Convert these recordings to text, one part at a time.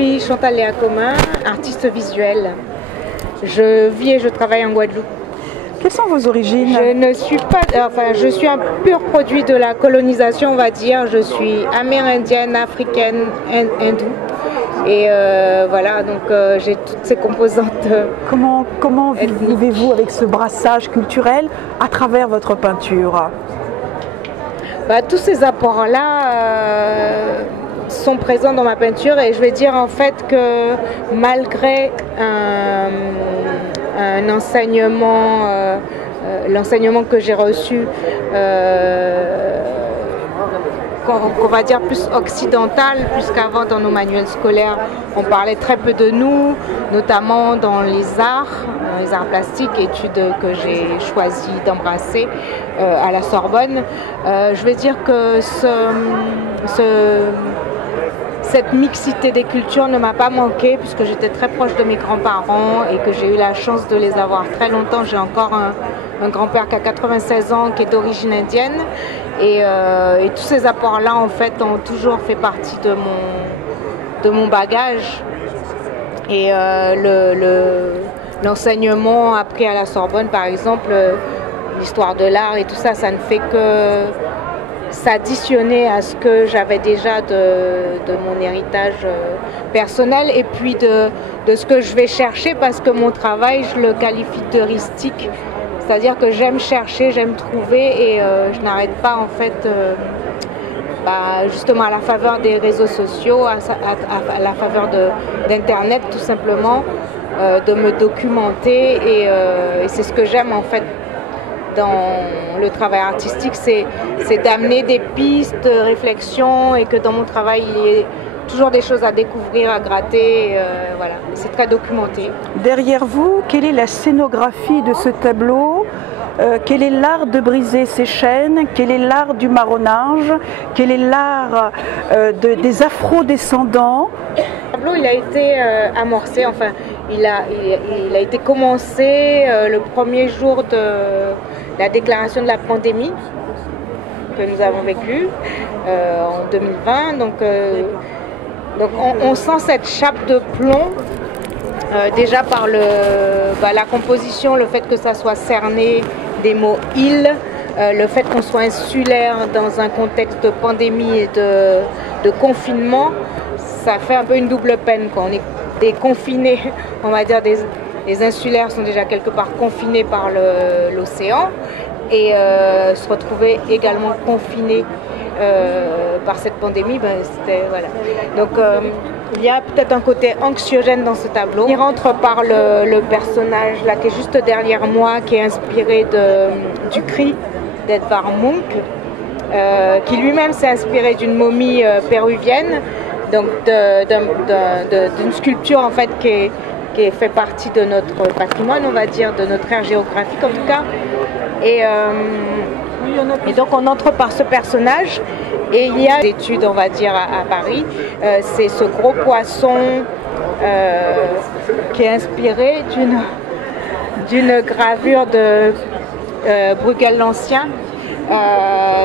suis Chantal Léa Comin, artiste visuelle. Je vis et je travaille en Guadeloupe. Quelles sont vos origines? Je suis un pur produit de la colonisation, on va dire. Je suis amérindienne, africaine, hindoue. Et voilà, donc j'ai toutes ces composantes. Comment vivez-vous avec ce brassage culturel à travers votre peinture? Tous ces apports-là sont présents dans ma peinture, et je vais dire en fait que malgré un enseignement, l'enseignement que j'ai reçu, qu'on va dire plus occidental, puisqu'avant dans nos manuels scolaires on parlait très peu de nous, notamment dans les arts plastiques, études que j'ai choisi d'embrasser à la Sorbonne. Je vais dire que cette mixité des cultures ne m'a pas manqué, puisque j'étais très proche de mes grands-parents et que j'ai eu la chance de les avoir très longtemps. J'ai encore un grand-père qui a 96 ans, qui est d'origine indienne. Et tous ces apports-là, en fait, ont toujours fait partie de mon bagage. Et l'enseignement appris à la Sorbonne, par exemple, l'histoire de l'art et tout ça, ça ne fait que s'additionner à ce que j'avais déjà de mon héritage personnel, et puis de ce que je vais chercher, parce que mon travail, je le qualifie d'heuristique, c'est-à-dire que j'aime chercher, j'aime trouver, et je n'arrête pas en fait, justement à la faveur des réseaux sociaux, à la faveur d'internet tout simplement, de me documenter, et c'est ce que j'aime en fait dans le travail artistique, c'est d'amener des pistes de réflexion, et que dans mon travail il y ait toujours des choses à découvrir, à gratter, voilà, c'est très documenté. Derrière vous, quelle est la scénographie de ce tableau? Quel est l'art de briser ces chaînes? Quel est l'art du marronnage? Quel est l'art des afro-descendants? Le tableau, il a été amorcé, enfin il a été commencé le premier jour de la déclaration de la pandémie que nous avons vécue en 2020. Donc on sent cette chape de plomb déjà par la composition, le fait que ça soit cerné des mots « île », le fait qu'on soit insulaire dans un contexte de pandémie et de confinement, ça fait un peu une double peine quand on est des confinés, on va dire les insulaires sont déjà quelque part confinés par l'océan, et se retrouver également confinés par cette pandémie, c'était voilà. Donc il y a peut-être un côté anxiogène dans ce tableau. Il rentre par le personnage là qui est juste derrière moi, qui est inspiré du cri d'Edvard Munch, qui lui-même s'est inspiré d'une momie péruvienne, donc d'une sculpture en fait qui fait partie de notre patrimoine, on va dire, de notre aire géographique en tout cas. Et donc on entre par ce personnage, et il y a des études, on va dire, à Paris. C'est ce gros poisson qui est inspiré d'une gravure de Bruegel l'Ancien,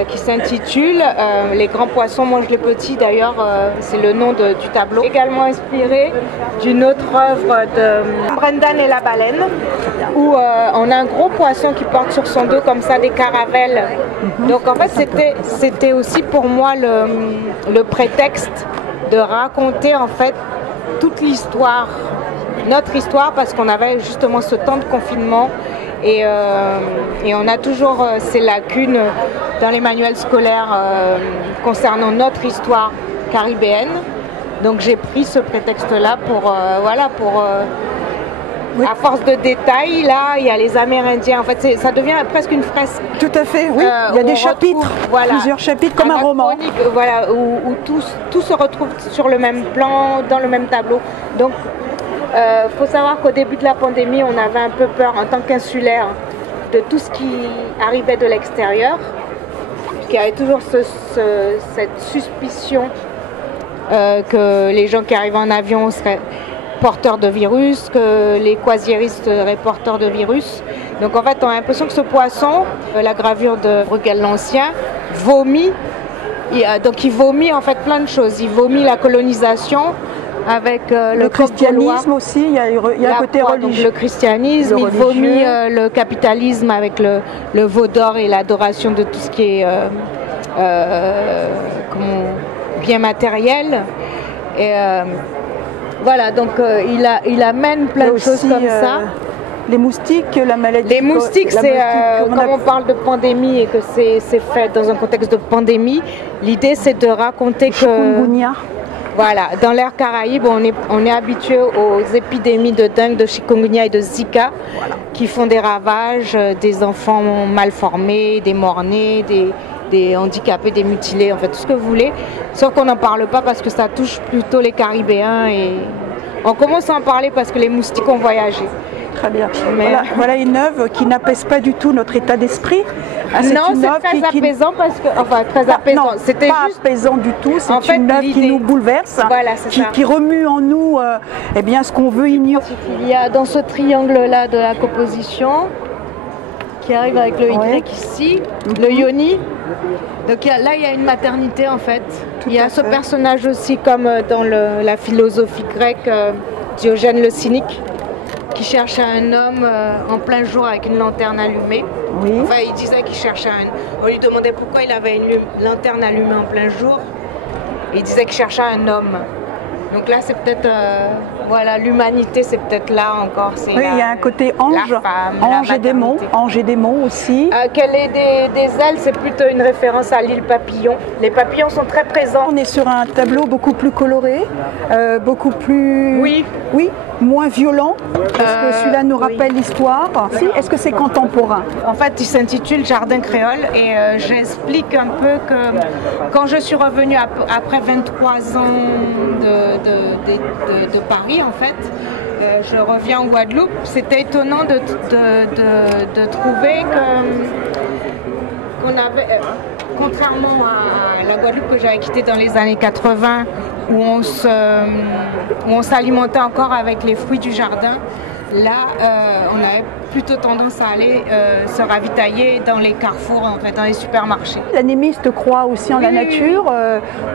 qui s'intitule Les grands poissons mangent les petits. D'ailleurs, c'est le nom du tableau. Également inspiré d'une autre œuvre de Brendan et la baleine, où on a un gros poisson qui porte sur son dos comme ça des caravelles. Donc en fait, c'était aussi pour moi le prétexte de raconter en fait toute l'histoire, notre histoire, parce qu'on avait justement ce temps de confinement. Et on a toujours ces lacunes dans les manuels scolaires concernant notre histoire caribéenne. Donc j'ai pris ce prétexte-là pour, oui. À force de détails, là, il y a les Amérindiens. En fait, ça devient presque une fresque. Tout à fait, oui. Il y a des chapitres, plusieurs chapitres comme un roman. Voilà, où tout se retrouve sur le même plan, dans le même tableau. Donc, faut savoir qu'au début de la pandémie, on avait un peu peur en tant qu'insulaire de tout ce qui arrivait de l'extérieur, qu'il y avait toujours cette suspicion que les gens qui arrivaient en avion seraient porteurs de virus, que les croisiéristes seraient porteurs de virus. Donc en fait, on a l'impression que ce poisson, la gravure de Bruegel l'Ancien, vomit. Donc il vomit en fait plein de choses. Il vomit la colonisation, avec le christianisme aussi, il y a un côté religieux. Le christianisme, il vomit le capitalisme avec le veau d'or et l'adoration de tout ce qui est bien matériel. Et voilà, donc il amène plein de choses comme ça. Les moustiques, la maladie. Les moustiques, c'est comme on parle de pandémie et que c'est fait dans un contexte de pandémie, l'idée c'est de raconter que... Chikungunya. Voilà, dans l'ère Caraïbe, on est habitué aux épidémies de dengue, de chikungunya et de zika, qui font des ravages, des enfants mal formés, des morts-nés, des handicapés, des mutilés, en fait tout ce que vous voulez. Sauf qu'on n'en parle pas parce que ça touche plutôt les Caribéens et on commence à en parler parce que les moustiques ont voyagé. Très bien. Voilà une œuvre qui n'apaise pas du tout notre état d'esprit. Non, c'est très apaisant parce que... Enfin, très apaisant. C'était pas juste apaisant du tout, c'est une œuvre qui nous bouleverse, voilà, qui remue en nous eh bien, ce qu'on veut ignorer. Il y a dans ce triangle-là de la composition, qui arrive avec le Y ici, le yoni. Donc là, il y a une maternité en fait. Il y a ce personnage aussi, comme dans la philosophie grecque, Diogène le cynique, qui cherche un homme en plein jour avec une lanterne allumée. Oui. Enfin, il disait qu'il cherchait On lui demandait pourquoi il avait une lanterne allumée en plein jour. Et il disait qu'il cherchait un homme. Donc là, c'est peut-être... voilà, l'humanité, c'est peut-être là encore. Oui, il y a un côté ange, ange et démon aussi. Qu'elle ait des ailes, c'est plutôt une référence à l'île Papillon. Les papillons sont très présents. On est sur un tableau beaucoup plus coloré, beaucoup plus... Oui, moins violent, parce que celui-là nous rappelle l'histoire. Si, est-ce que c'est contemporain? En fait, il s'intitule Jardin créole et j'explique un peu que quand je suis revenue après 23 ans de Paris, en fait, je reviens en Guadeloupe. C'était étonnant de trouver qu'on avait... Contrairement à la Guadeloupe que j'avais quittée dans les années 80, où on s'alimentait encore avec les fruits du jardin, là, on avait plutôt tendance à aller se ravitailler dans les carrefours, en fait, dans les supermarchés. L'animiste croit aussi en la nature,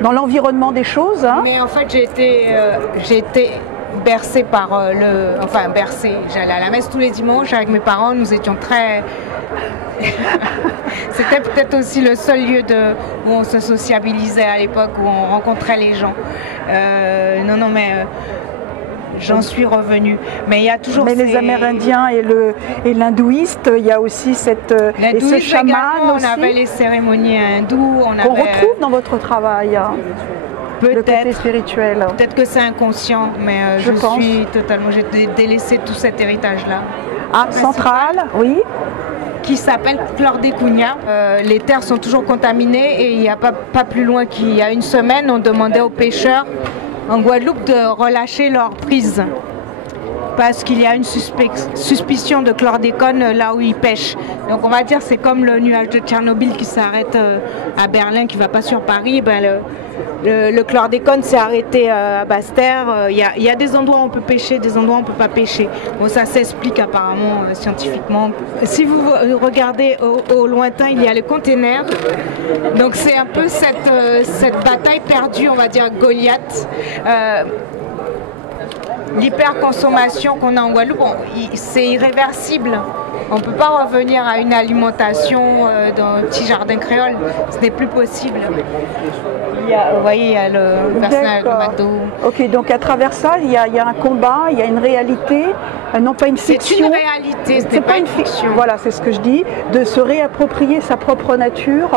dans l'environnement des choses. Hein. Mais en fait, j'ai été bercée par bercée. J'allais à la messe tous les dimanches avec mes parents, nous étions très... C'était peut-être aussi le seul lieu où on se sociabilisait à l'époque, où on rencontrait les gens. J'en suis revenue. Mais il y a toujours... Mais les Amérindiens et l'hindouiste, il y a aussi et ce chaman aussi. On avait les cérémonies hindoues. Qu'on retrouve dans votre travail. Le côté spirituel. Peut-être que c'est inconscient, mais j'ai délaissé tout cet héritage-là. Central, oui. Qui s'appelle chlordécunia. Les terres sont toujours contaminées et il n'y a pas plus loin qu'il y a une semaine, on demandait aux pêcheurs en Guadeloupe de relâcher leur prise parce qu'il y a une suspicion de chlordécone là où ils pêchent. Donc on va dire c'est comme le nuage de Tchernobyl qui s'arrête à Berlin, qui ne va pas sur Paris. Le chlordécone s'est arrêté à Basse-Terre. Il y a des endroits où on peut pêcher, des endroits où on ne peut pas pêcher. Bon, ça s'explique apparemment scientifiquement. Si vous regardez au lointain, il y a les containers. Donc c'est un peu cette bataille perdue, on va dire Goliath. L'hyperconsommation qu'on a en Guadeloupe, c'est irréversible. On ne peut pas revenir à une alimentation dans un petit jardin créole. Ce n'est plus possible. Vous voyez, il y a le personnage de Mado. Ok, donc à travers ça, il y a un combat, il y a une réalité, non pas une fiction. C'est une réalité, ce n'est pas une fiction. Voilà, c'est ce que je dis, de se réapproprier sa propre nature.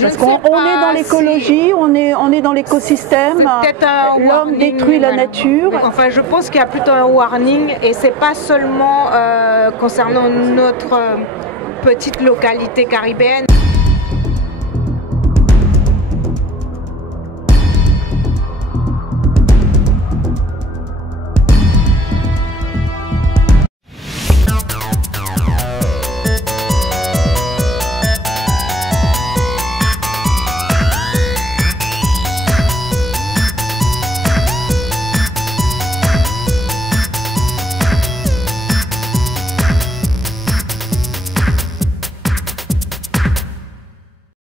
Parce qu'on est dans l'écologie, on est dans l'écosystème, l'homme détruit la nature. Enfin, je pense qu'il y a plutôt un warning et c'est pas seulement concernant notre petite localité caribéenne.